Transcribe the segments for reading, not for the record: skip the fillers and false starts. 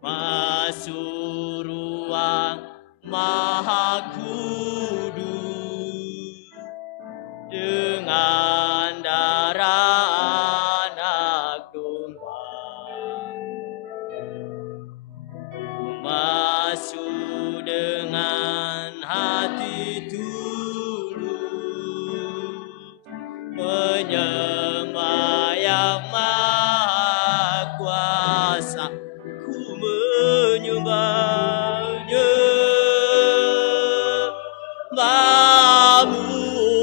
masuk ruang Maha Kudus dengan darah anak domba. Masuk dengan hati tulus menyembah Yang Maha Kuasa, ku menyembahnya. Bamu,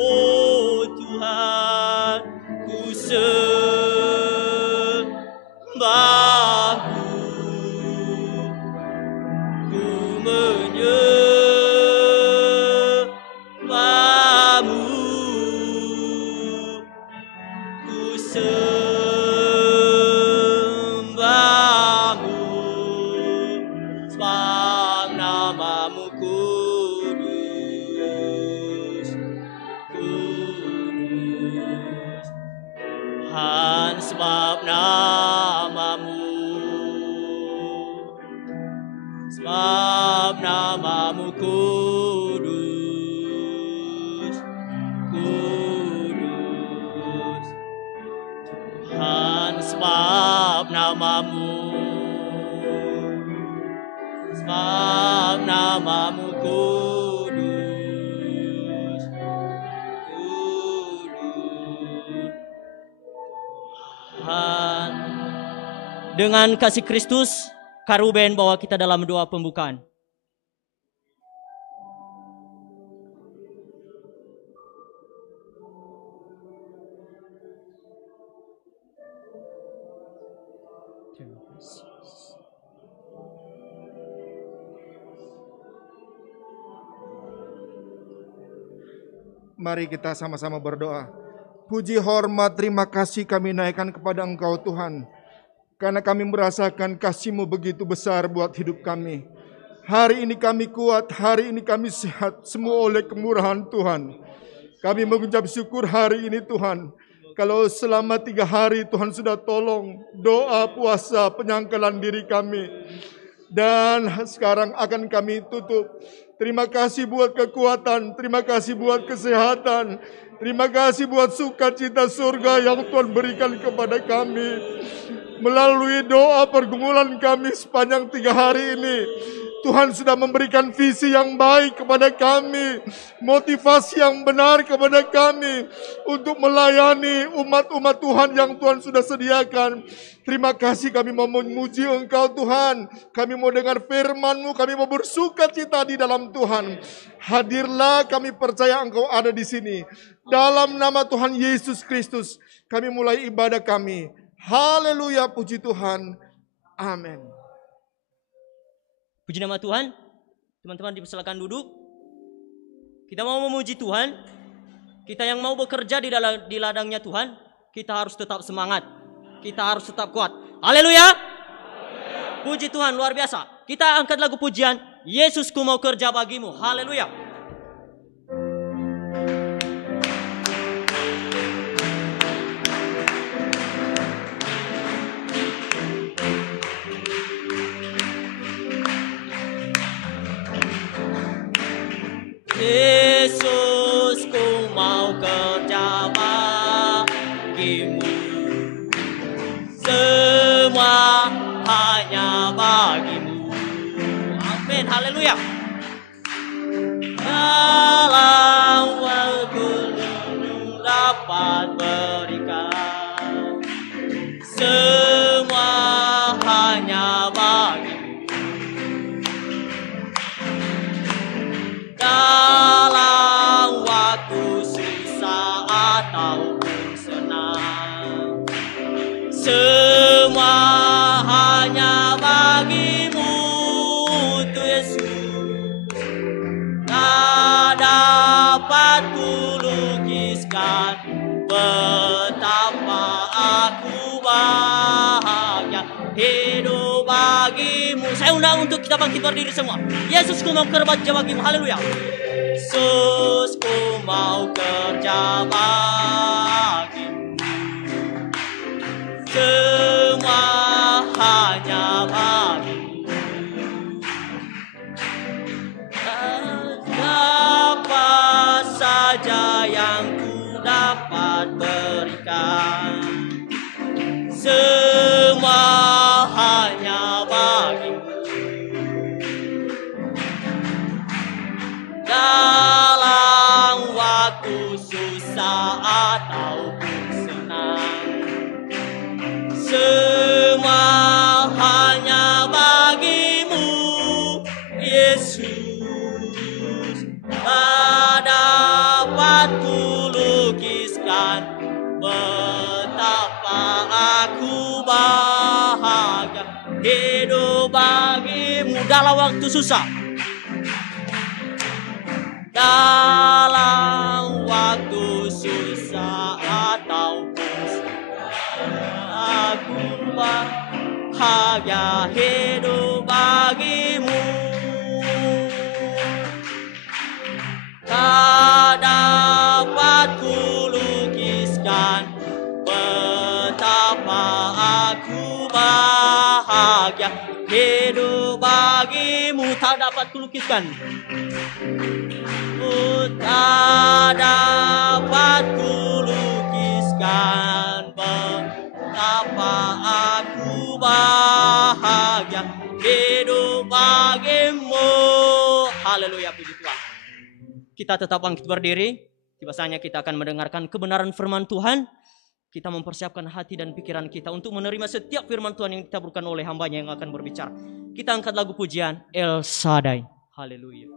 oh Tuhan, ku sembahmu, ku menyembahmu, ku sembahmu, sebab namamu kudus, kudus. Tuhan, sebab namamu kudus, kudus. Tuhan, sebab namamu kudus, kudus. Tuhan, dengan kasih Kristus, Karuben bawa kita dalam doa pembukaan. Mari kita sama-sama berdoa. Puji, hormat, terima kasih kami naikkan kepada Engkau Tuhan. Karena kami merasakan kasih-Mu begitu besar buat hidup kami. Hari ini kami kuat, hari ini kami sehat, semua oleh kemurahan Tuhan. Kami mengucap syukur hari ini Tuhan. Kalau selama 3 hari Tuhan sudah tolong doa, puasa, penyangkalan diri kami. Dan sekarang akan kami tutup. Terima kasih buat kekuatan, terima kasih buat kesehatan, terima kasih buat sukacita surga yang Tuhan berikan kepada kami. Melalui doa pergumulan kami sepanjang 3 hari ini, Tuhan sudah memberikan visi yang baik kepada kami, motivasi yang benar kepada kami untuk melayani umat-umat Tuhan yang Tuhan sudah sediakan. Terima kasih, kami mau memuji Engkau Tuhan. Kami mau dengar firman-Mu, kami mau bersukacita di dalam Tuhan. Hadirlah, kami percaya Engkau ada di sini. Dalam nama Tuhan Yesus Kristus, kami mulai ibadah kami. Haleluya, puji Tuhan. Amin. Puji nama Tuhan. Teman-teman dipersilakan duduk. Kita mau memuji Tuhan. Kita yang mau bekerja di ladangnya Tuhan, kita harus tetap semangat. Kita harus tetap kuat. Haleluya. Puji Tuhan, luar biasa. Kita angkat lagu pujian, Yesusku mau kerja bagimu. Haleluya. Yesusku mau kerja bagimu, semua hanya bagimu. Amin, haleluya. Dalam waktu dapat berikan, semua hanya bagimu. Dalam waktu susah ataupun senang, semua hanya bagimu, Tuhan Yesus. Tak dapat kulukiskan betapa aku bahagia hidup bagimu. Saya undang untuk kita bangkit berdiri semua. Yesusku mau kerja bagimu. Haleluya. Yesusku mau kerja bagimu, semua hanya bagimu. hidup bagimu dalam waktu susah. Dalam waktu susah ataupun aku bahagia hidup bagimu. Tak dapat kulukiskan betapa aku bahagia hidup bagimu. Tak dapat kulukiskan. Tak dapat kulukiskan betapa aku bahagia hidup bagimu. Haleluya, puji Tuhan. Kita tetap bangkit berdiri. Bahasanya kita akan mendengarkan kebenaran firman Tuhan. Kita mempersiapkan hati dan pikiran kita untuk menerima setiap firman Tuhan yang ditaburkan oleh hambanya yang akan berbicara. Kita angkat lagu pujian El Shaddai. Haleluya.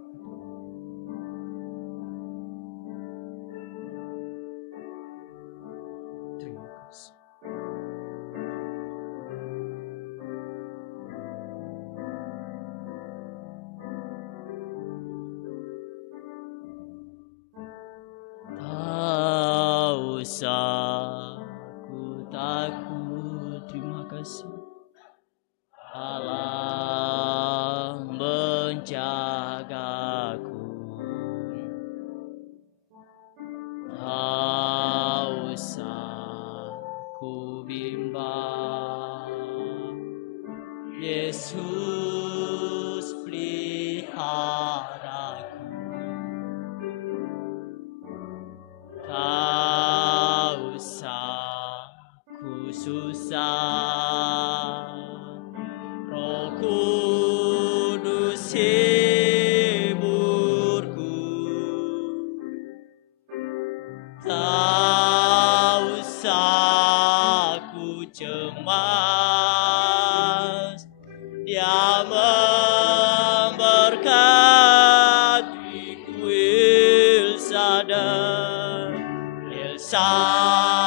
Aku takut, terima kasih Allah menjagaku. Tak usah ku bimbang, Yesus peliharaku. Tak usah ku susah, Roh Kudus hiburku. Tak usah ku cemas, Dia memberkatiku. El Shaddai, El Shaddai,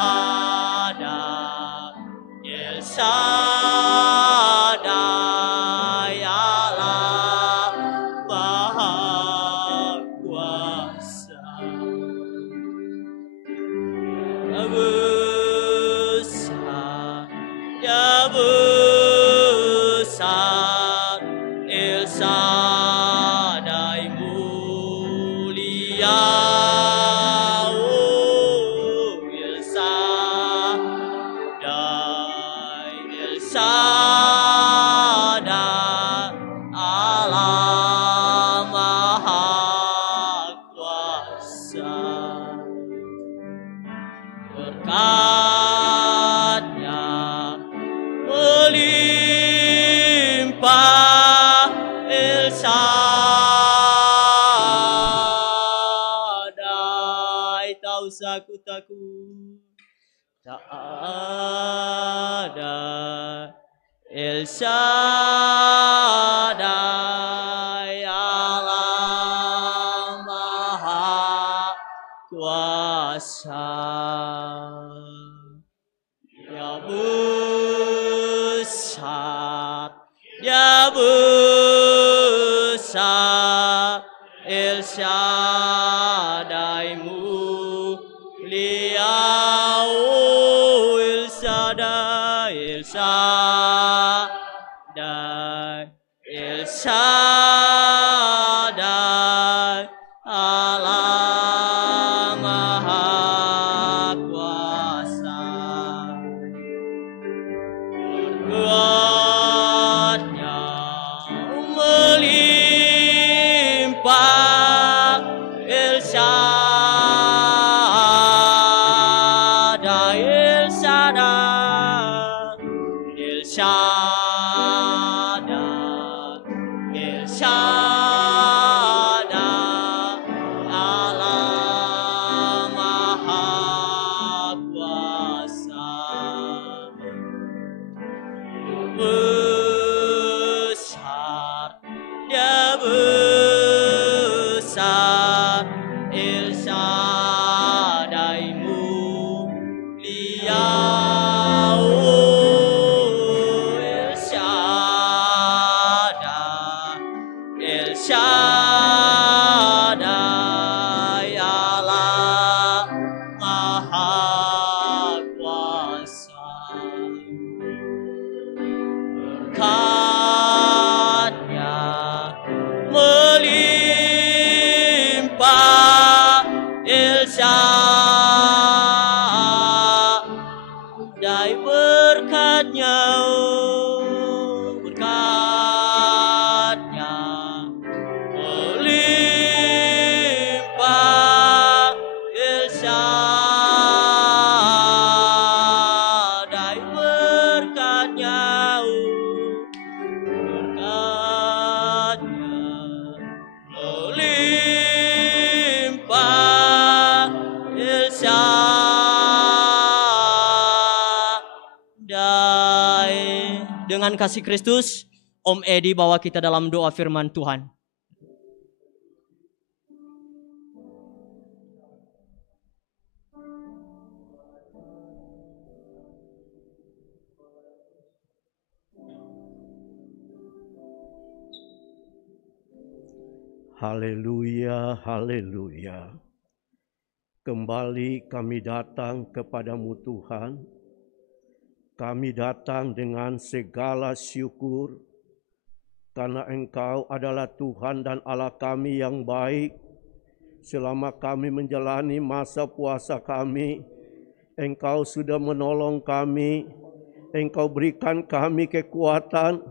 El Shaddai, Allah Maha Kuasa. Dia besar, Dia besar, El Shaddai mulia. Allah Maha Kuasa, berkat-Nya melimpah. El Shaddai, tak usah ku takut, tak ada. El Shaddai, Allah Maha Kuasa. Dia besar, Dia besar, El Shaddai mulia. Oh, El Shaddai, El Shaddai, El Shaddai, Allah Maha Kuasa. Berkat-Nya melimpah. El Shaddai, El Shaddai, El Shaddai, El Shaddai. dengan kasih Kristus, Om Edi bawa kita dalam doa firman Tuhan. Haleluya, haleluya. Kembali kami datang kepadamu Tuhan. Kami datang dengan segala syukur karena Engkau adalah Tuhan dan Allah kami yang baik. Selama kami menjalani masa puasa kami, Engkau sudah menolong kami. Engkau berikan kami kekuatan,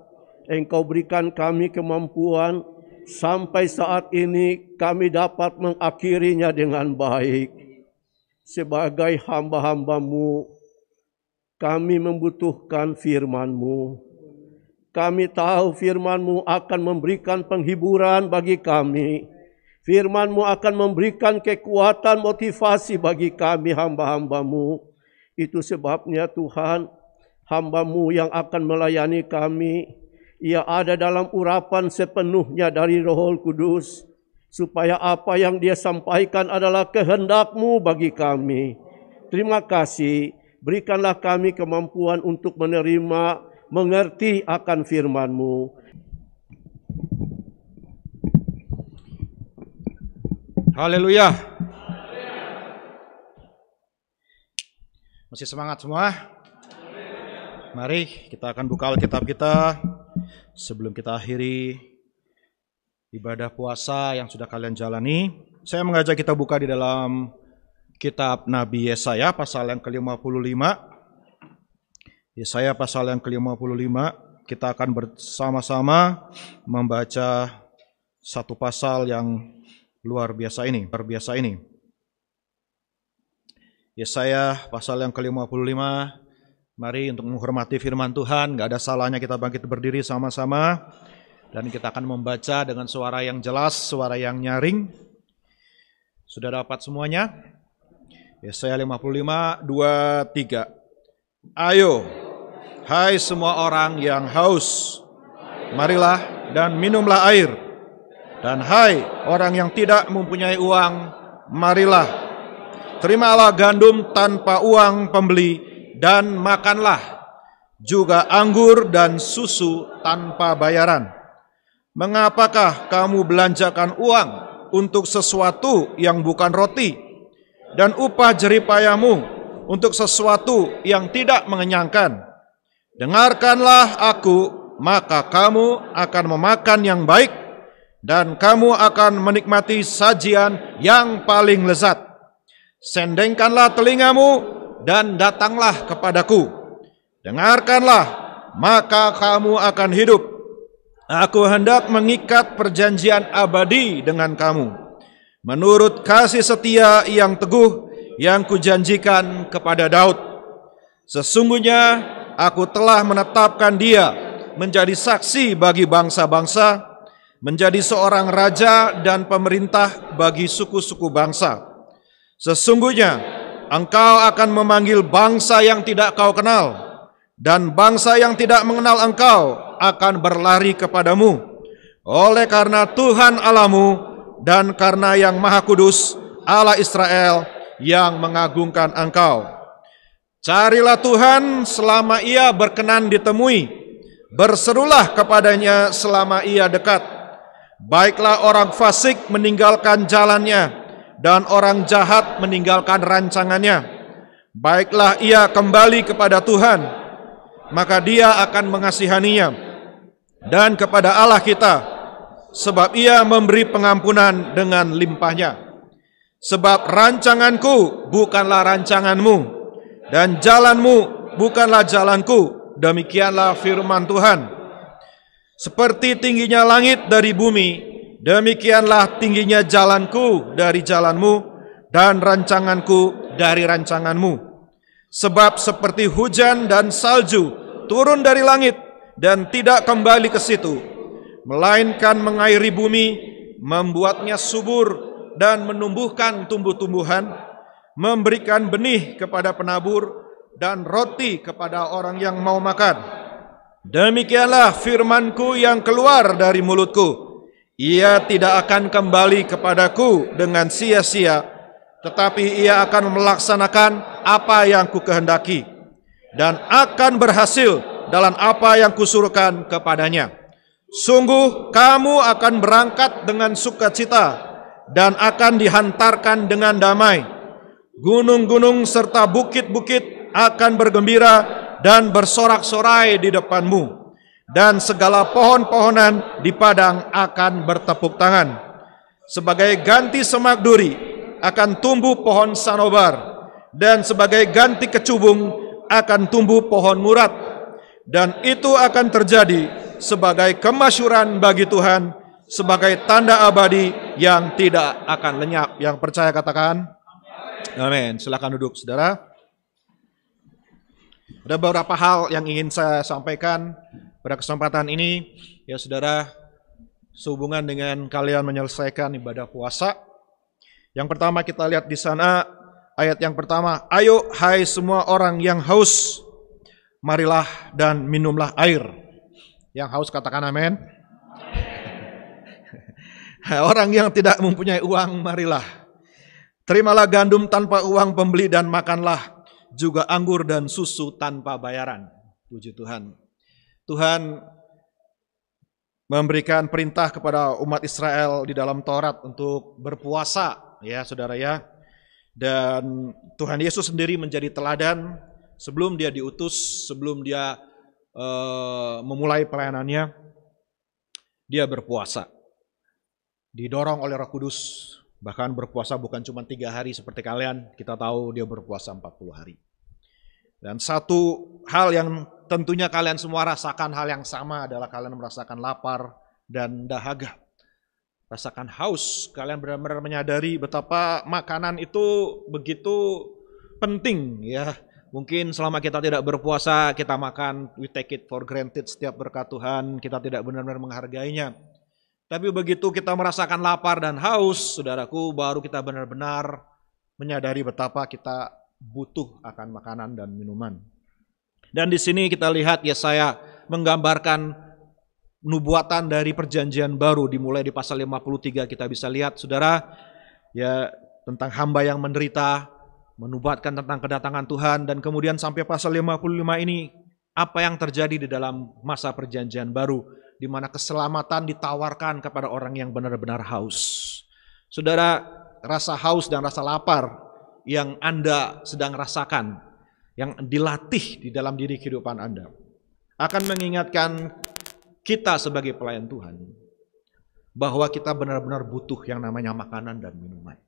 Engkau berikan kami kemampuan. Sampai saat ini kami dapat mengakhirinya dengan baik. Sebagai hamba-hamba-Mu, kami membutuhkan firman-Mu. Kami tahu firman-Mu akan memberikan penghiburan bagi kami. Firman-Mu akan memberikan kekuatan, motivasi bagi kami hamba-hamba-Mu. Itu sebabnya Tuhan, hamba-Mu yang akan melayani kami, ia ada dalam urapan sepenuhnya dari Roh Kudus, supaya apa yang dia sampaikan adalah kehendak-Mu bagi kami. Terima kasih, berikanlah kami kemampuan untuk menerima, mengerti akan firman-Mu. Haleluya. Masih semangat semua? Mari kita akan buka Alkitab kita. Sebelum kita akhiri ibadah puasa yang sudah kalian jalani, saya mengajak kita buka di dalam kitab Nabi Yesaya pasal yang ke-55. Yesaya pasal yang ke-55, kita akan bersama-sama membaca satu pasal yang luar biasa ini. Yesaya pasal yang ke-55. Mari untuk menghormati firman Tuhan, gak ada salahnya kita bangkit berdiri sama-sama. Dan kita akan membaca dengan suara yang jelas, suara yang nyaring. Sudah dapat semuanya? Yesaya 55, 2, 3. Ayo, hai semua orang yang haus, marilah dan minumlah air. Dan hai orang yang tidak mempunyai uang, marilah, terimalah gandum tanpa uang pembeli, dan makanlah juga anggur dan susu tanpa bayaran. Mengapakah kamu belanjakan uang untuk sesuatu yang bukan roti, dan upah jeripayamu untuk sesuatu yang tidak mengenyangkan? Dengarkanlah aku, maka kamu akan memakan yang baik, dan kamu akan menikmati sajian yang paling lezat. Sendengkanlah telingamu dan datanglah kepadaku. Dengarkanlah, maka kamu akan hidup. Aku hendak mengikat perjanjian abadi dengan kamu, menurut kasih setia yang teguh yang kujanjikan kepada Daud. Sesungguhnya aku telah menetapkan dia menjadi saksi bagi bangsa-bangsa, menjadi seorang raja dan pemerintah bagi suku-suku bangsa. Sesungguhnya engkau akan memanggil bangsa yang tidak kau kenal, dan bangsa yang tidak mengenal engkau akan berlari kepadamu. Oleh karena Tuhan Allahmu dan karena yang Maha Kudus, Allah Israel, yang mengagungkan engkau. Carilah Tuhan selama ia berkenan ditemui, berserulah kepadanya selama ia dekat. Baiklah orang fasik meninggalkan jalannya, dan orang jahat meninggalkan rancangannya. Baiklah ia kembali kepada Tuhan, maka dia akan mengasihaninya, dan kepada Allah kita, sebab ia memberi pengampunan dengan limpahnya. Sebab rancanganku bukanlah rancanganmu, dan jalanmu bukanlah jalanku. Demikianlah firman Tuhan. Seperti tingginya langit dari bumi, demikianlah tingginya jalanku dari jalanmu, dan rancanganku dari rancanganmu. Sebab seperti hujan dan salju turun dari langit dan tidak kembali ke situ, melainkan mengairi bumi, membuatnya subur dan menumbuhkan tumbuh-tumbuhan, memberikan benih kepada penabur dan roti kepada orang yang mau makan. Demikianlah firman-Ku yang keluar dari mulut-Ku. Ia tidak akan kembali kepadaku dengan sia-sia, tetapi ia akan melaksanakan apa yang Kukehendaki dan akan berhasil dalam apa yang Kusuruhkan kepadanya. Sungguh kamu akan berangkat dengan sukacita dan akan dihantarkan dengan damai. Gunung-gunung serta bukit-bukit akan bergembira dan bersorak-sorai di depanmu. Dan segala pohon-pohonan di padang akan bertepuk tangan. Sebagai ganti semak duri akan tumbuh pohon sanobar, dan sebagai ganti kecubung akan tumbuh pohon murat. Dan itu akan terjadi sebagai kemasyhuran bagi Tuhan, sebagai tanda abadi yang tidak akan lenyap. Yang percaya katakan amin. Silakan duduk, saudara. Ada beberapa hal yang ingin saya sampaikan pada kesempatan ini, ya saudara, sehubungan dengan kalian menyelesaikan ibadah puasa. Yang pertama kita lihat di sana, ayat yang pertama, ayo hai semua orang yang haus, marilah dan minumlah air. Yang haus katakan amin. Orang yang tidak mempunyai uang, marilah. Terimalah gandum tanpa uang pembeli dan makanlah juga anggur dan susu tanpa bayaran. Puji Tuhan. Tuhan memberikan perintah kepada umat Israel di dalam Taurat untuk berpuasa, ya saudara ya. Dan Tuhan Yesus sendiri menjadi teladan sebelum dia diutus, sebelum dia memulai pelayanannya, dia berpuasa. Didorong oleh Roh Kudus, bahkan berpuasa bukan cuma 3 hari seperti kalian, kita tahu dia berpuasa 40 hari. Dan satu hal yang tentunya kalian semua rasakan hal yang sama adalah kalian merasakan lapar dan dahaga. Rasakan haus, kalian benar-benar menyadari betapa makanan itu begitu penting ya. Mungkin selama kita tidak berpuasa, kita makan, we take it for granted setiap berkat Tuhan, kita tidak benar-benar menghargainya. Tapi begitu kita merasakan lapar dan haus, saudaraku, baru kita benar-benar menyadari betapa kita butuh akan makanan dan minuman. Dan di sini kita lihat Yesaya menggambarkan nubuatan dari perjanjian baru, dimulai di pasal 53 kita bisa lihat saudara, ya tentang hamba yang menderita, menubuatkan tentang kedatangan Tuhan, dan kemudian sampai pasal 55 ini apa yang terjadi di dalam masa perjanjian baru, di mana keselamatan ditawarkan kepada orang yang benar-benar haus. Saudara, rasa haus dan rasa lapar yang Anda sedang rasakan, yang dilatih di dalam diri kehidupan Anda, akan mengingatkan kita sebagai pelayan Tuhan bahwa kita benar-benar butuh yang namanya makanan dan minuman.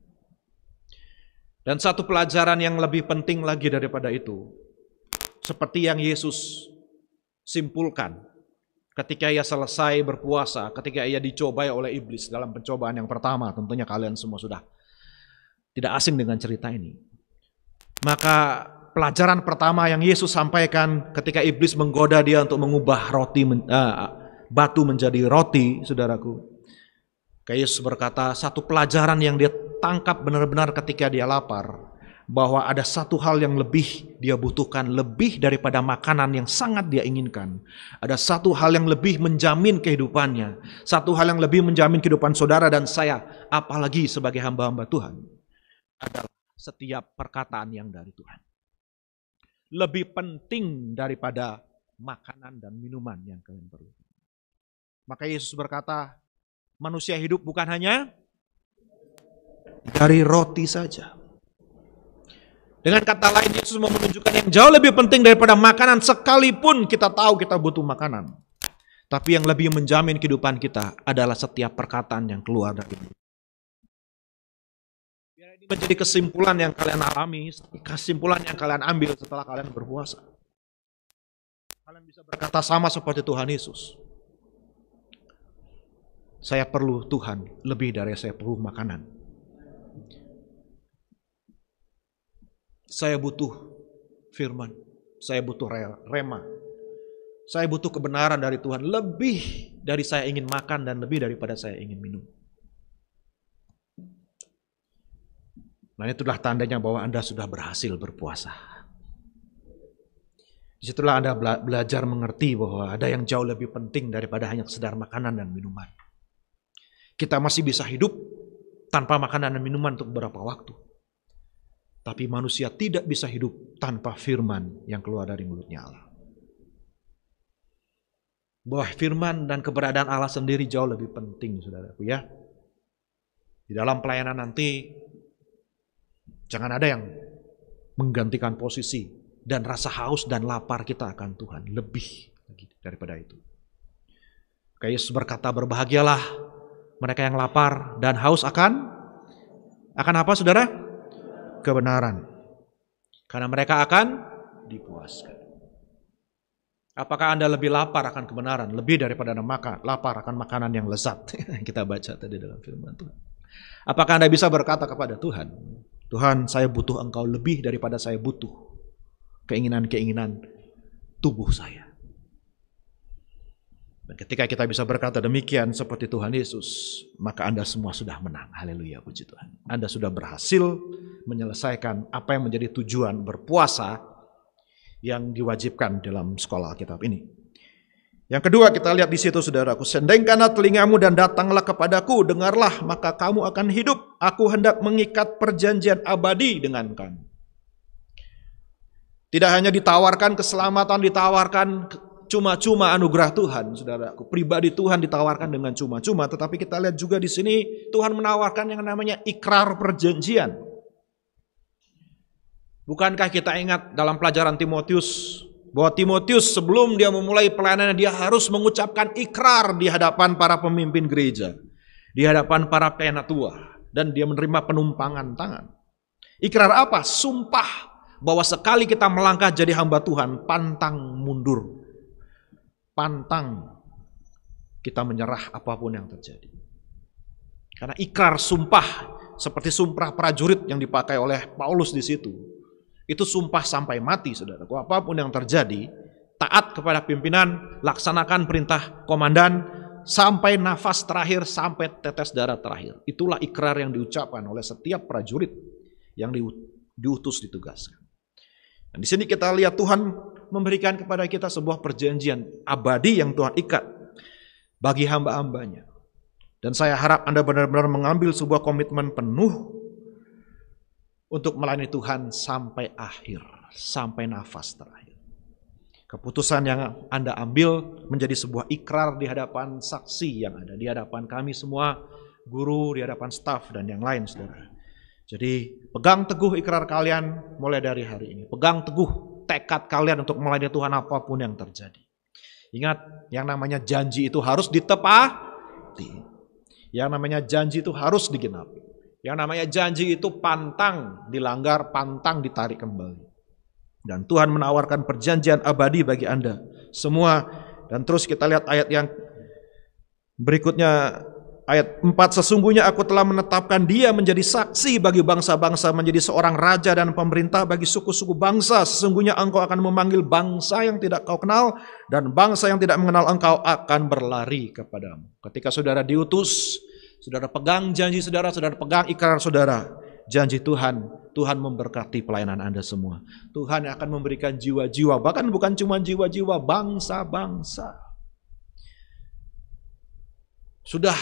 Dan satu pelajaran yang lebih penting lagi daripada itu, seperti yang Yesus simpulkan ketika ia selesai berpuasa, ketika ia dicobai oleh iblis dalam pencobaan yang pertama, tentunya kalian semua sudah tidak asing dengan cerita ini. Maka pelajaran pertama yang Yesus sampaikan ketika iblis menggoda dia untuk mengubah batu menjadi roti, saudaraku. Yesus berkata, satu pelajaran yang dia tangkap benar-benar ketika dia lapar, bahwa ada satu hal yang lebih dia butuhkan, lebih daripada makanan yang sangat dia inginkan. Ada satu hal yang lebih menjamin kehidupannya, satu hal yang lebih menjamin kehidupan saudara dan saya, apalagi sebagai hamba-hamba Tuhan, adalah setiap perkataan yang dari Tuhan. Lebih penting daripada makanan dan minuman yang kalian perlu. Maka Yesus berkata, manusia hidup bukan hanya dari roti saja. Dengan kata lain, Yesus mau menunjukkan yang jauh lebih penting daripada makanan, sekalipun kita tahu kita butuh makanan. Tapi yang lebih menjamin kehidupan kita adalah setiap perkataan yang keluar dari mulut. Biar ini menjadi kesimpulan yang kalian alami, kesimpulan yang kalian ambil setelah kalian berpuasa. Kalian bisa berkata sama seperti Tuhan Yesus. Saya perlu Tuhan lebih dari saya perlu makanan. Saya butuh firman, saya butuh rema. Saya butuh kebenaran dari Tuhan lebih dari saya ingin makan dan lebih daripada saya ingin minum. Nah, itulah tandanya bahwa Anda sudah berhasil berpuasa. Disitulah Anda belajar mengerti bahwa ada yang jauh lebih penting daripada hanya sekedar makanan dan minuman. Kita masih bisa hidup tanpa makanan dan minuman untuk beberapa waktu. Tapi manusia tidak bisa hidup tanpa firman yang keluar dari mulutnya Allah. Bahwa firman dan keberadaan Allah sendiri jauh lebih penting, saudaraku ya. Di dalam pelayanan nanti, jangan ada yang menggantikan posisi dan rasa haus dan lapar kita akan Tuhan. Lebih lagi daripada itu. Kayak Yesus berkata, berbahagialah mereka yang lapar dan haus akan apa saudara? Kebenaran. Karena mereka akan dipuaskan. Apakah Anda lebih lapar akan kebenaran? Lebih daripada lapar akan makanan yang lezat. Kita baca tadi dalam firman Tuhan. Apakah Anda bisa berkata kepada Tuhan, Tuhan, saya butuh Engkau lebih daripada saya butuh keinginan-keinginan tubuh saya. Dan ketika kita bisa berkata demikian seperti Tuhan Yesus, maka Anda semua sudah menang. Haleluya, puji Tuhan. Anda sudah berhasil menyelesaikan apa yang menjadi tujuan berpuasa yang diwajibkan dalam sekolah Alkitab ini. Yang kedua kita lihat di situ saudaraku, sendengkanlah telingamu dan datanglah kepadaku, dengarlah maka kamu akan hidup. Aku hendak mengikat perjanjian abadi dengan kamu. Tidak hanya ditawarkan keselamatan, ditawarkan cuma-cuma anugerah Tuhan, saudaraku. Pribadi Tuhan ditawarkan dengan cuma-cuma, tetapi kita lihat juga di sini Tuhan menawarkan yang namanya ikrar perjanjian. Bukankah kita ingat dalam pelajaran Timotius bahwa Timotius sebelum dia memulai pelayanannya dia harus mengucapkan ikrar di hadapan para pemimpin gereja, di hadapan para penatua, dan dia menerima penumpangan tangan. Ikrar apa? Sumpah bahwa sekali kita melangkah jadi hamba Tuhan, pantang mundur, pantang kita menyerah apapun yang terjadi. Karena ikrar sumpah seperti sumpah prajurit yang dipakai oleh Paulus di situ. Itu sumpah sampai mati, saudaraku. Apapun yang terjadi, taat kepada pimpinan, laksanakan perintah komandan, sampai nafas terakhir, sampai tetes darah terakhir. Itulah ikrar yang diucapkan oleh setiap prajurit yang diutus ditugaskan. Dan di sini kita lihat Tuhan memberikan kepada kita sebuah perjanjian abadi yang Tuhan ikat bagi hamba-hambanya. Dan saya harap Anda benar-benar mengambil sebuah komitmen penuh untuk melayani Tuhan sampai akhir, sampai nafas terakhir. Keputusan yang Anda ambil menjadi sebuah ikrar di hadapan saksi yang ada, di hadapan kami semua, guru, di hadapan staf dan yang lain, saudara. Jadi pegang teguh ikrar kalian mulai dari hari ini. Pegang teguh tekad kalian untuk melayani Tuhan apapun yang terjadi. Ingat, yang namanya janji itu harus ditepati. Yang namanya janji itu harus digenapi. Yang namanya janji itu pantang dilanggar, pantang ditarik kembali. Dan Tuhan menawarkan perjanjian abadi bagi Anda semua. Dan terus kita lihat ayat yang berikutnya, ayat 4, sesungguhnya aku telah menetapkan dia menjadi saksi bagi bangsa-bangsa, menjadi seorang raja dan pemerintah bagi suku-suku bangsa. Sesungguhnya engkau akan memanggil bangsa yang tidak kau kenal, dan bangsa yang tidak mengenal engkau akan berlari kepadamu. Ketika saudara diutus, saudara pegang janji saudara, saudara pegang ikrar saudara. Janji Tuhan, Tuhan memberkati pelayanan Anda semua. Tuhan akan memberikan jiwa-jiwa, bahkan bukan cuma jiwa-jiwa, bangsa-bangsa. Sudah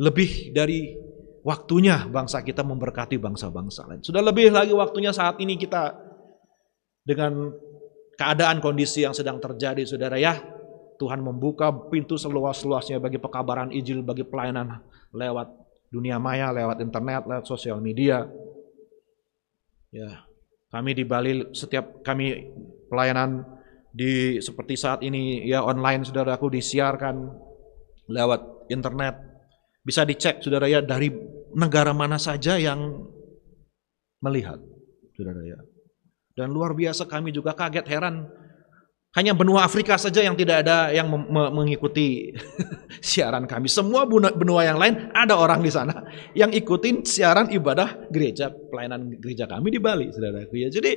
lebih dari waktunya bangsa kita memberkati bangsa-bangsa lain. Sudah lebih lagi waktunya saat ini kita dengan keadaan kondisi yang sedang terjadi, saudara ya. Tuhan membuka pintu seluas-luasnya bagi pekabaran Injil, bagi pelayanan lewat dunia maya, lewat internet, lewat sosial media. Ya, kami di Bali setiap kami pelayanan di seperti saat ini ya online, saudaraku, disiarkan lewat internet. Bisa dicek, saudara ya, dari negara mana saja yang melihat, saudara ya. Dan luar biasa kami juga kaget, heran. Hanya benua Afrika saja yang tidak ada yang mengikuti siaran kami. Semua benua yang lain ada orang di sana yang ikutin siaran ibadah gereja, pelayanan gereja kami di Bali, saudaraku ya. Jadi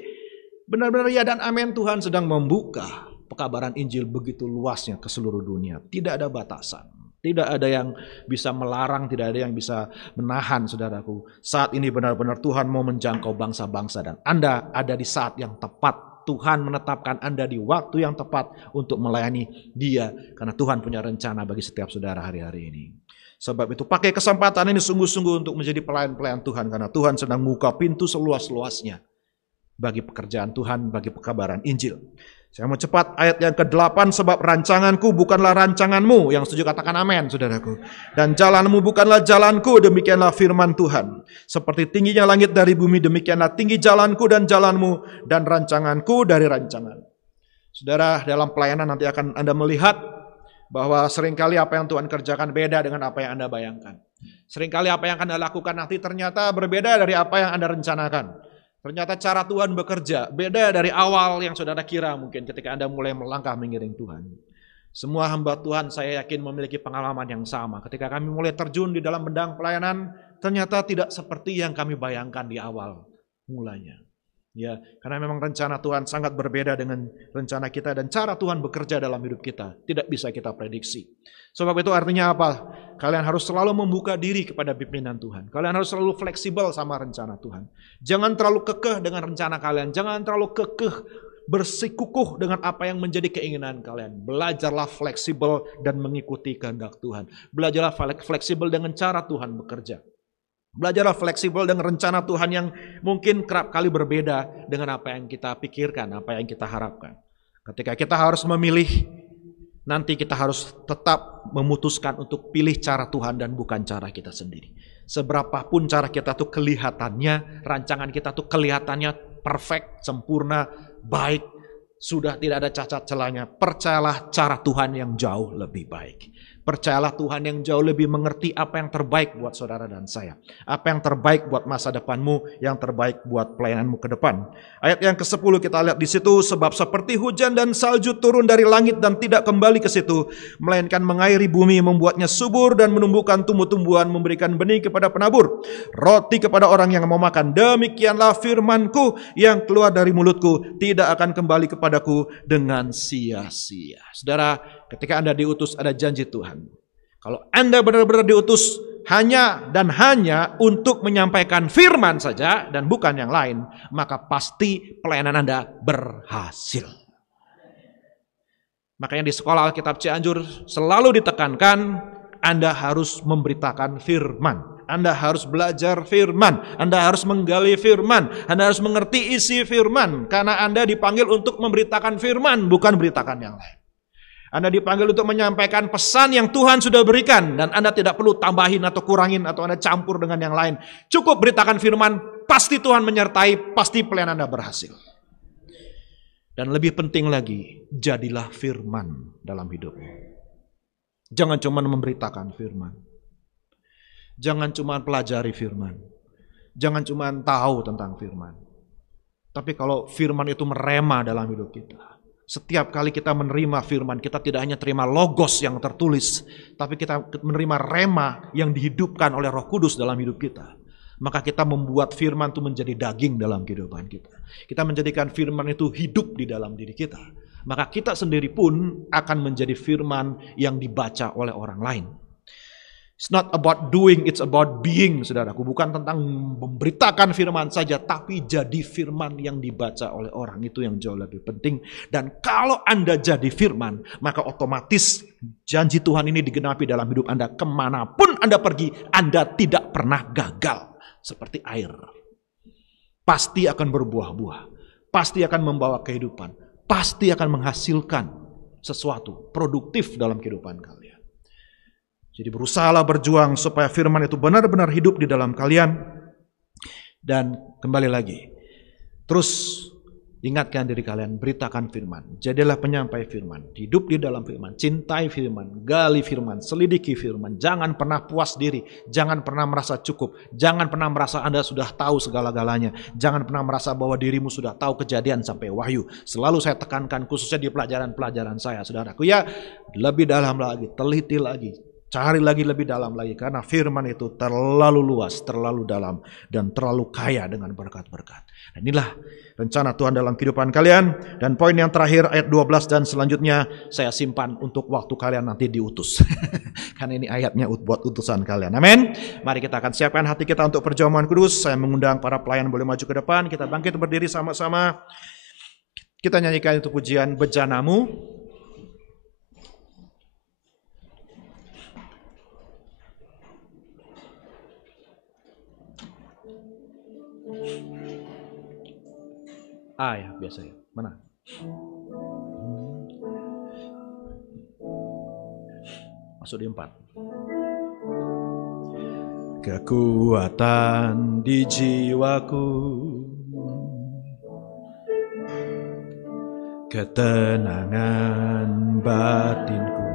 benar-benar ya dan amin, Tuhan sedang membuka pekabaran Injil begitu luasnya ke seluruh dunia. Tidak ada batasan. Tidak ada yang bisa melarang, tidak ada yang bisa menahan, saudaraku. Saat ini benar-benar Tuhan mau menjangkau bangsa-bangsa dan Anda ada di saat yang tepat Tuhan menetapkan Anda di waktu yang tepat untuk melayani Dia. Karena Tuhan punya rencana bagi setiap saudara hari-hari ini. Sebab itu pakai kesempatan ini sungguh-sungguh untuk menjadi pelayan-pelayan Tuhan. Karena Tuhan sedang membuka pintu seluas-luasnya bagi pekerjaan Tuhan, bagi pekabaran Injil. Saya mau cepat ayat yang ke-8, sebab rancanganku bukanlah rancanganmu. Yang setuju katakan amin, saudaraku. Dan jalanmu bukanlah jalanku, demikianlah firman Tuhan. Seperti tingginya langit dari bumi, demikianlah tinggi jalanku dan jalanmu, dan rancanganku dari rancangan. Saudara, dalam pelayanan nanti akan Anda melihat bahwa seringkali apa yang Tuhan kerjakan beda dengan apa yang Anda bayangkan. Seringkali apa yang Anda lakukan nanti ternyata berbeda dari apa yang Anda rencanakan. Ternyata cara Tuhan bekerja beda dari awal yang saudara kira mungkin ketika Anda mulai melangkah mengiring Tuhan. Semua hamba Tuhan saya yakin memiliki pengalaman yang sama. Ketika kami mulai terjun di dalam bidang pelayanan, ternyata tidak seperti yang kami bayangkan di awal mulanya. Ya, karena memang rencana Tuhan sangat berbeda dengan rencana kita dan cara Tuhan bekerja dalam hidup kita tidak bisa kita prediksi. Sebab itu artinya apa? Kalian harus selalu membuka diri kepada pimpinan Tuhan. Kalian harus selalu fleksibel sama rencana Tuhan. Jangan terlalu kekeh dengan rencana kalian. Jangan terlalu kekeh bersikukuh dengan apa yang menjadi keinginan kalian. Belajarlah fleksibel dan mengikuti kehendak Tuhan. Belajarlah fleksibel dengan cara Tuhan bekerja. Belajarlah fleksibel dengan rencana Tuhan yang mungkin kerap kali berbeda dengan apa yang kita pikirkan, apa yang kita harapkan. Ketika kita harus memilih, nanti kita harus tetap memutuskan untuk pilih cara Tuhan dan bukan cara kita sendiri. Seberapapun cara kita tuh kelihatannya, rancangan kita tuh kelihatannya perfect, sempurna, baik, sudah tidak ada cacat celahnya. Percayalah cara Tuhan yang jauh lebih baik. Percayalah Tuhan yang jauh lebih mengerti apa yang terbaik buat saudara dan saya. Apa yang terbaik buat masa depanmu, yang terbaik buat pelayananmu ke depan. Ayat yang ke-10 kita lihat di situ, sebab seperti hujan dan salju turun dari langit dan tidak kembali ke situ, melainkan mengairi bumi, membuatnya subur dan menumbuhkan tumbuh-tumbuhan, memberikan benih kepada penabur, roti kepada orang yang mau makan. Demikianlah firmanku yang keluar dari mulutku, tidak akan kembali kepadaku dengan sia-sia. Saudara, ketika Anda diutus ada janji Tuhan. Kalau Anda benar-benar diutus hanya dan hanya untuk menyampaikan firman saja dan bukan yang lain, maka pasti pelayanan Anda berhasil. Makanya di sekolah Alkitab Cianjur selalu ditekankan Anda harus memberitakan firman. Anda harus belajar firman, Anda harus menggali firman, Anda harus mengerti isi firman. Karena Anda dipanggil untuk memberitakan firman, bukan beritakan yang lain. Anda dipanggil untuk menyampaikan pesan yang Tuhan sudah berikan. Dan Anda tidak perlu tambahin atau kurangin atau Anda campur dengan yang lain. Cukup beritakan firman, pasti Tuhan menyertai, pasti pelayanan Anda berhasil. Dan lebih penting lagi, jadilah firman dalam hidupmu. Jangan cuma memberitakan firman. Jangan cuma pelajari firman. Jangan cuma tahu tentang firman. Tapi kalau firman itu merema dalam hidup kita. Setiap kali kita menerima firman, kita tidak hanya terima logos yang tertulis, tapi kita menerima rema yang dihidupkan oleh Roh Kudus dalam hidup kita. Maka kita membuat firman itu menjadi daging dalam kehidupan kita. Kita menjadikan firman itu hidup di dalam diri kita. Maka kita sendiri pun akan menjadi firman yang dibaca oleh orang lain. It's not about doing, it's about being, saudaraku. Bukan tentang memberitakan firman saja, tapi jadi firman yang dibaca oleh orang. Itu yang jauh lebih penting. Dan kalau Anda jadi firman, maka otomatis janji Tuhan ini digenapi dalam hidup Anda. Kemanapun Anda pergi, Anda tidak pernah gagal. Seperti air. Pasti akan berbuah-buah. Pasti akan membawa kehidupan. Pasti akan menghasilkan sesuatu produktif dalam kehidupan kalian. Jadi berusahalah berjuang supaya firman itu benar-benar hidup di dalam kalian. Dan kembali lagi, terus ingatkan diri kalian, beritakan firman. Jadilah penyampai firman, hidup di dalam firman, cintai firman, gali firman, selidiki firman. Jangan pernah puas diri, jangan pernah merasa cukup, jangan pernah merasa Anda sudah tahu segala-galanya. Jangan pernah merasa bahwa dirimu sudah tahu kejadian sampai wahyu. Selalu saya tekankan khususnya di pelajaran-pelajaran saya, saudaraku. Ya, lebih dalam lagi, teliti lagi. Cari lagi lebih dalam lagi, karena firman itu terlalu luas, terlalu dalam, dan terlalu kaya dengan berkat-berkat. Dan inilah rencana Tuhan dalam kehidupan kalian. Dan poin yang terakhir ayat 12 dan selanjutnya saya simpan untuk waktu kalian nanti diutus. Karena ini ayatnya buat utusan kalian. Amin. Mari kita akan siapkan hati kita untuk perjamuan kudus. Saya mengundang para pelayan boleh maju ke depan. Kita bangkit berdiri sama-sama. Kita nyanyikan itu pujian Bejanamu. Ya biasa ya. Mana? Masuk di 4. Kekuatan di jiwaku, ketenangan batinku,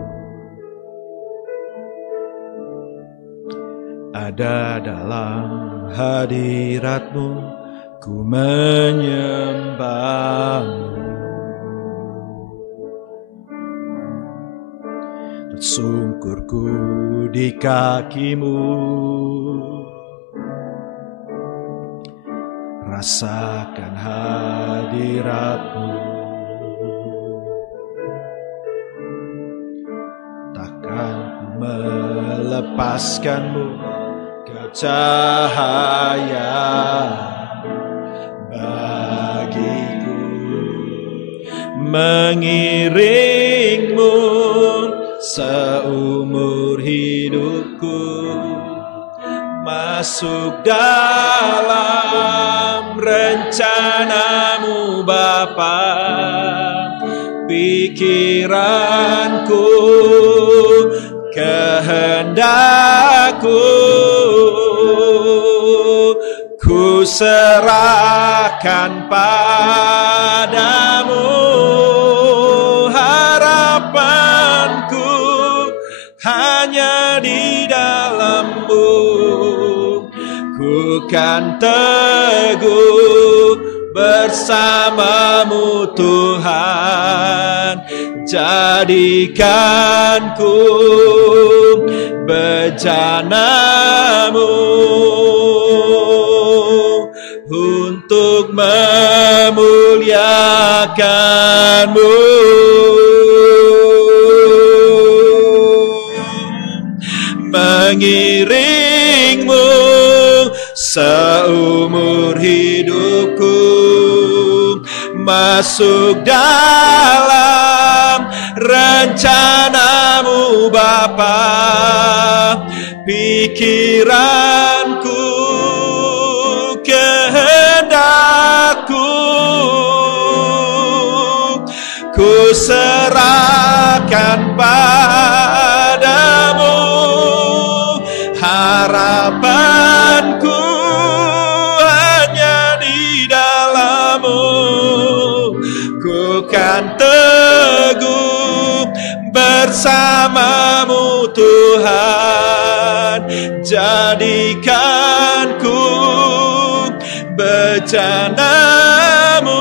ada dalam hadirat-Mu, ku menyembah-Mu. Tersungkurku di kaki-Mu, rasakan hadirat-Mu. Takkan ku melepaskan-Mu ke cahaya bagiku, mengiring-Mu seumur hidupku, masuk dalam rencana-Mu Bapa. Pikiranku, kehendakku, ku serahkan padamu. Harapanku hanya di dalam-Mu, ku kan teguh bersama-Mu Tuhan. Jadikan ku bejana-Mu untuk memuliakan-Mu. Mengiring-Mu seumur hidupku, masuk dalam rencana-Mu Bapa. Pikiranku, kehendakku, ku serahkan padamu. Harapanku hanya di dalam-Mu, ku kan teguh bersama-Mu Tuhan. Jadikan ku bejana-Mu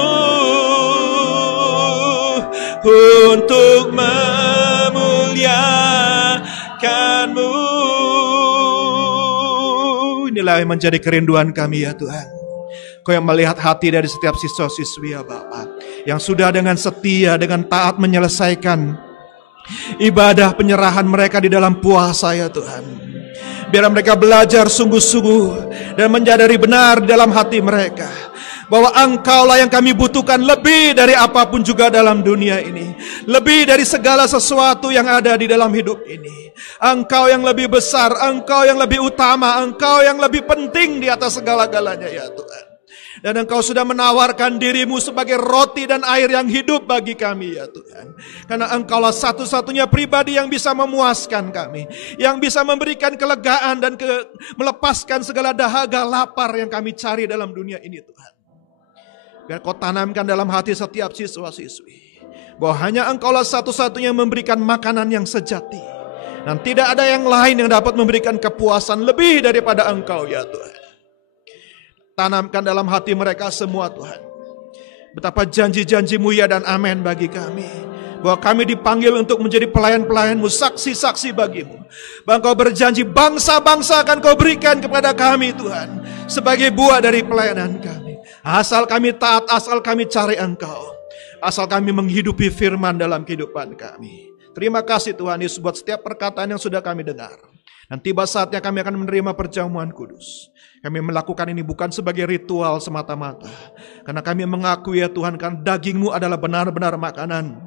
untuk memuliakan-Mu. Inilah yang menjadi kerinduan kami ya Tuhan. Kau yang melihat hati dari setiap siswa-siswi ya Bapa, yang sudah dengan setia, dengan taat menyelesaikan ibadah penyerahan mereka di dalam puasa ya Tuhan. Biar mereka belajar sungguh-sungguh dan menyadari benar dalam hati mereka bahwa Engkau-lah yang kami butuhkan lebih dari apapun juga dalam dunia ini, lebih dari segala sesuatu yang ada di dalam hidup ini. Engkau yang lebih besar, Engkau yang lebih utama, Engkau yang lebih penting di atas segala-galanya ya Tuhan. Dan Engkau sudah menawarkan diri-Mu sebagai roti dan air yang hidup bagi kami ya Tuhan. Karena Engkaulah satu-satunya pribadi yang bisa memuaskan kami, yang bisa memberikan kelegaan dan melepaskan segala dahaga lapar yang kami cari dalam dunia ini Tuhan. Biar Kau tanamkan dalam hati setiap siswa-siswi bahwa hanya Engkaulah satu-satunya yang memberikan makanan yang sejati, dan tidak ada yang lain yang dapat memberikan kepuasan lebih daripada Engkau ya Tuhan. Tanamkan dalam hati mereka semua Tuhan, betapa janji-janji-Mu ya dan amin bagi kami, bahwa kami dipanggil untuk menjadi pelayan-pelayan-Mu, saksi-saksi bagi-Mu. Bahwa Kau berjanji bangsa-bangsa akan Kau berikan kepada kami Tuhan, sebagai buah dari pelayanan kami. Asal kami taat, asal kami cari Engkau, asal kami menghidupi firman dalam kehidupan kami. Terima kasih Tuhan Yesus buat setiap perkataan yang sudah kami dengar. Dan tiba saatnya kami akan menerima perjamuan kudus. Kami melakukan ini bukan sebagai ritual semata-mata. Karena kami mengakui ya Tuhan, kan daging-Mu adalah benar-benar makanan.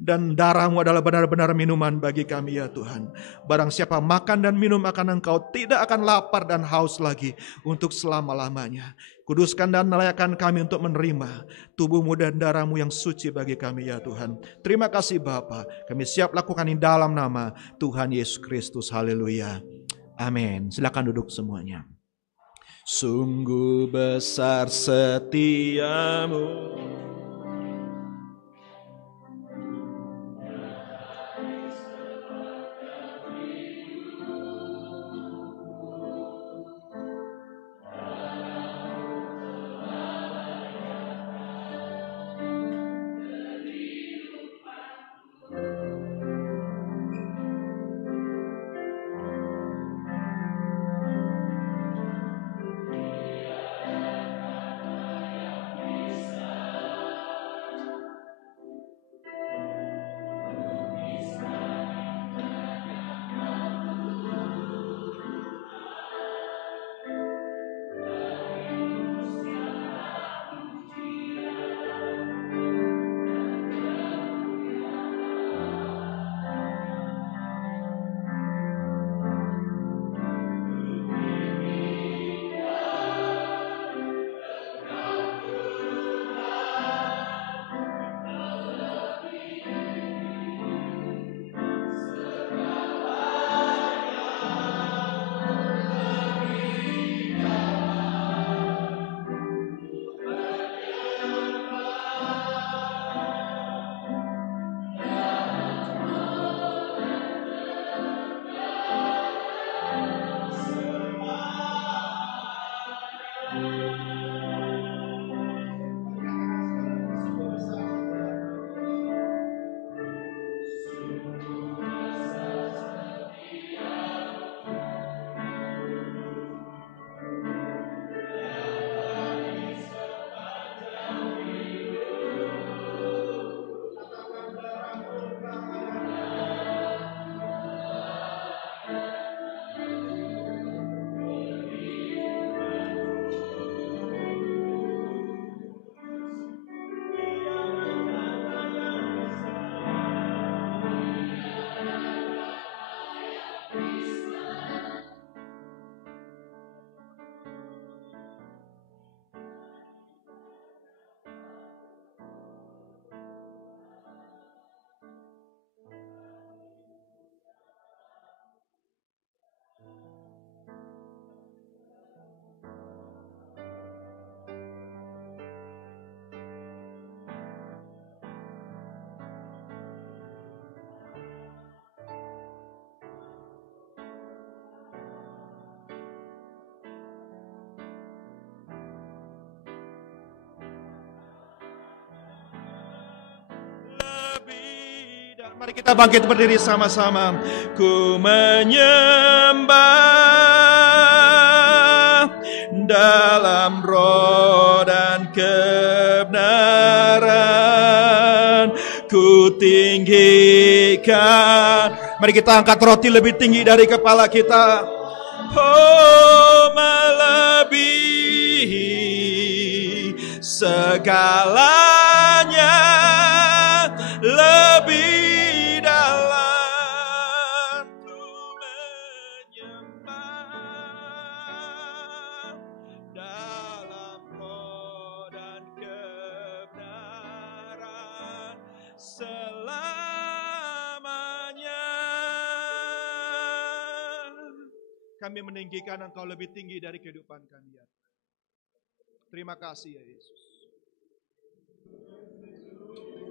Dan darah-Mu adalah benar-benar minuman bagi kami ya Tuhan. Barang siapa makan dan minum akan Engkau, tidak akan lapar dan haus lagi untuk selama-lamanya. Kuduskan dan layakan kami untuk menerima tubuh-Mu dan darah-Mu yang suci bagi kami ya Tuhan. Terima kasih Bapa. Kami siap lakukan ini dalam nama Tuhan Yesus Kristus. Haleluya. Amin. Silakan duduk semuanya. Sungguh besar setiamu, mari kita bangkit berdiri sama-sama. Ku menyembah dalam roh dan kebenaran. Ku tinggikan. Mari kita angkat roti lebih tinggi dari kepala kita. Oh, melebihi segalanya, lebih kami meninggikan Engkau lebih tinggi dari kehidupan kami. Terima kasih ya Yesus.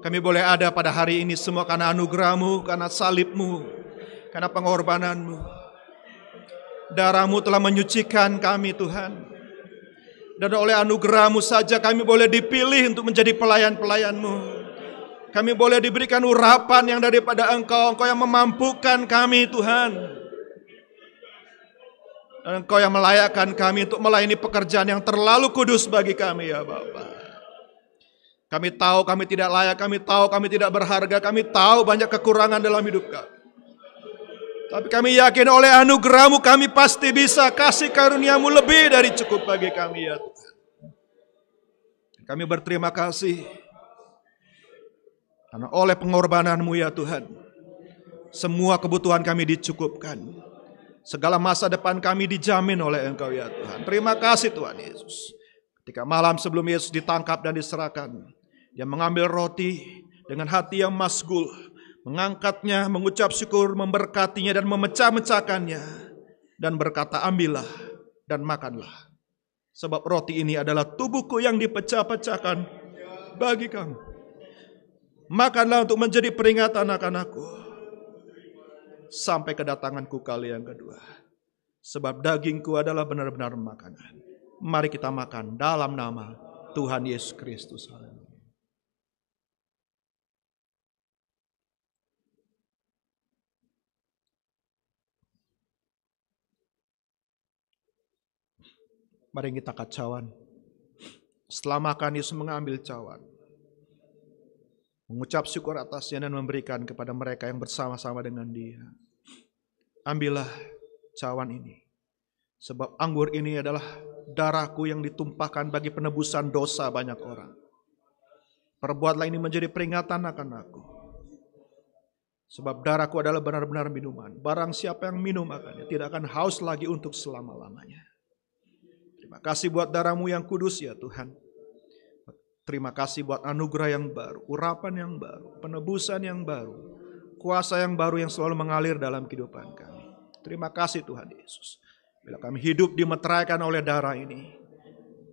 Kami boleh ada pada hari ini semua karena anugerah-Mu, karena salib-Mu, karena pengorbanan-Mu. Darah-Mu telah menyucikan kami Tuhan. Dan oleh anugerah-Mu saja kami boleh dipilih untuk menjadi pelayan-pelayan-Mu. Kami boleh diberikan urapan yang daripada Engkau, Engkau yang memampukan kami Tuhan. Dan Engkau yang melayakkan kami untuk melayani pekerjaan yang terlalu kudus bagi kami ya Bapa. Kami tahu kami tidak layak, kami tahu kami tidak berharga, kami tahu banyak kekurangan dalam hidup kami. Tapi kami yakin oleh anugerah-Mu kami pasti bisa. Kasih karunia-Mu lebih dari cukup bagi kami ya Tuhan. Kami berterima kasih karena oleh pengorbanan-Mu ya Tuhan, semua kebutuhan kami dicukupkan. Segala masa depan kami dijamin oleh Engkau ya Tuhan. Terima kasih Tuhan Yesus. Ketika malam sebelum Yesus ditangkap dan diserahkan, Dia mengambil roti dengan hati yang masgul, mengangkatnya, mengucap syukur, memberkatinya dan memecah-mecahkannya, dan berkata, ambillah dan makanlah. Sebab roti ini adalah tubuhku yang dipecah-pecahkan bagi kamu. Makanlah untuk menjadi peringatan akan aku sampai kedatanganku kali yang kedua. Sebab dagingku adalah benar-benar makanan. Mari kita makan dalam nama Tuhan Yesus Kristus. Mari kita angkat cawan. Setelah makan, Yesus mengambil cawan, mengucap syukur atasnya dan memberikan kepada mereka yang bersama-sama dengan Dia. Ambillah cawan ini, sebab anggur ini adalah darahku yang ditumpahkan bagi penebusan dosa banyak orang. Perbuatlah ini menjadi peringatan akan aku. Sebab darahku adalah benar-benar minuman. Barang siapa yang minum akannya tidak akan haus lagi untuk selama-lamanya. Terima kasih buat darah-Mu yang kudus ya Tuhan. Terima kasih buat anugerah yang baru, urapan yang baru, penebusan yang baru, kuasa yang baru yang selalu mengalir dalam kehidupan kami. Terima kasih Tuhan Yesus. Bila kami hidup dimeteraikan oleh darah ini,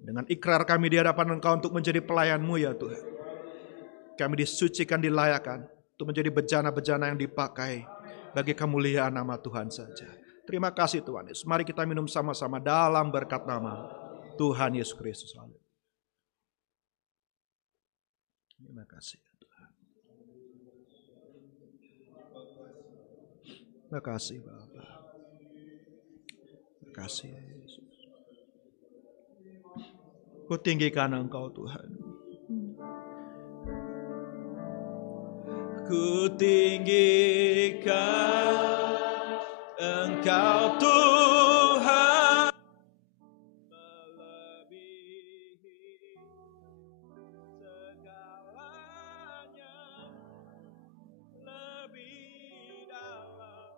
dengan ikrar kami di hadapan Engkau untuk menjadi pelayan-Mu ya Tuhan. Kami disucikan, dilayakan untuk menjadi bejana-bejana yang dipakai bagi kemuliaan nama Tuhan saja. Terima kasih Tuhan Yesus. Mari kita minum sama-sama dalam berkat nama Tuhan Yesus Kristus. Terima kasih Tuhan. Terima kasih Bapa. Terima kasih Yesus. Ku tinggikan Engkau Tuhan. Ku tinggikan Engkau Tuhan, melebihi segalanya, lebih dalam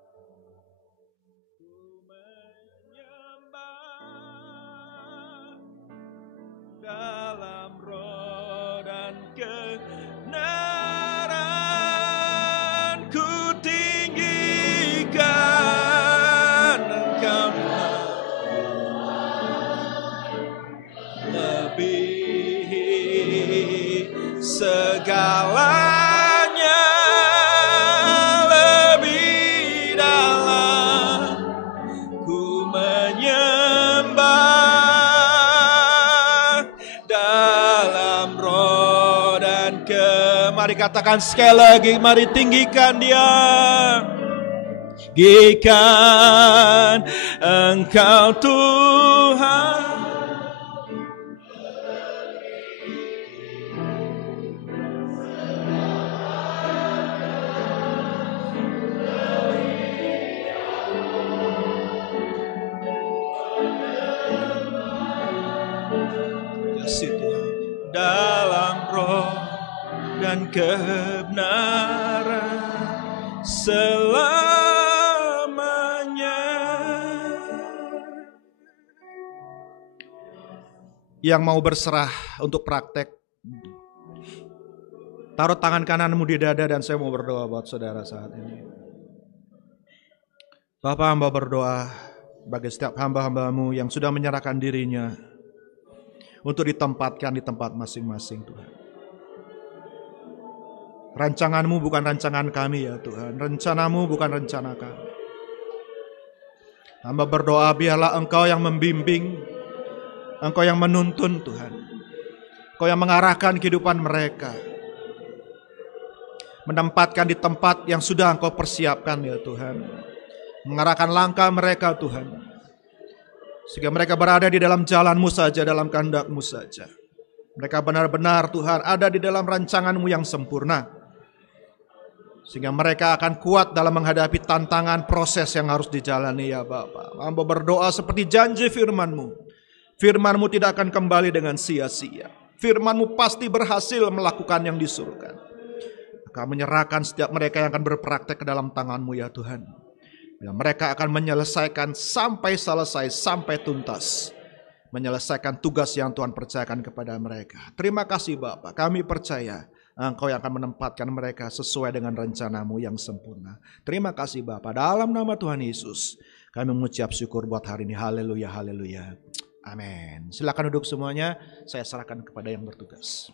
ku menyembah dalam roh dan kebenaran. Ku tinggikan segalanya, lebih dalam ku menyembah dalam roh dan mari katakan sekali lagi, mari tinggikan Dia. Tinggikan Engkau Tuhan, dalam roh dan kebenaran selamanya. Yang mau berserah untuk praktek, taruh tangan kananmu di dada dan saya mau berdoa buat saudara saat ini. Bapak, hamba berdoa bagi setiap hamba-hambamu yang sudah menyerahkan dirinya untuk ditempatkan di tempat masing-masing Tuhan. Rancangan-Mu bukan rancangan kami ya Tuhan. Rencana-Mu bukan rencana kami. Hamba berdoa biarlah Engkau yang membimbing, Engkau yang menuntun Tuhan. Engkau yang mengarahkan kehidupan mereka. Menempatkan di tempat yang sudah Engkau persiapkan ya Tuhan. Mengarahkan langkah mereka Tuhan. Sehingga mereka berada di dalam jalan-Mu saja, dalam kehendak-Mu saja. Mereka benar-benar Tuhan ada di dalam rancangan-Mu yang sempurna. Sehingga mereka akan kuat dalam menghadapi tantangan proses yang harus dijalani ya Bapa. Hamba berdoa seperti janji firman-Mu. Firman-Mu tidak akan kembali dengan sia-sia. Firman-Mu pasti berhasil melakukan yang disuruhkan. Kami menyerahkan setiap mereka yang akan berpraktek ke dalam tangan-Mu ya Tuhan. Ya, mereka akan menyelesaikan sampai selesai, sampai tuntas. Menyelesaikan tugas yang Tuhan percayakan kepada mereka. Terima kasih Bapa, kami percaya Engkau yang akan menempatkan mereka sesuai dengan rencana-Mu yang sempurna. Terima kasih Bapa, dalam nama Tuhan Yesus kami mengucap syukur buat hari ini. Haleluya, haleluya. Amin. Silakan duduk semuanya, saya serahkan kepada yang bertugas.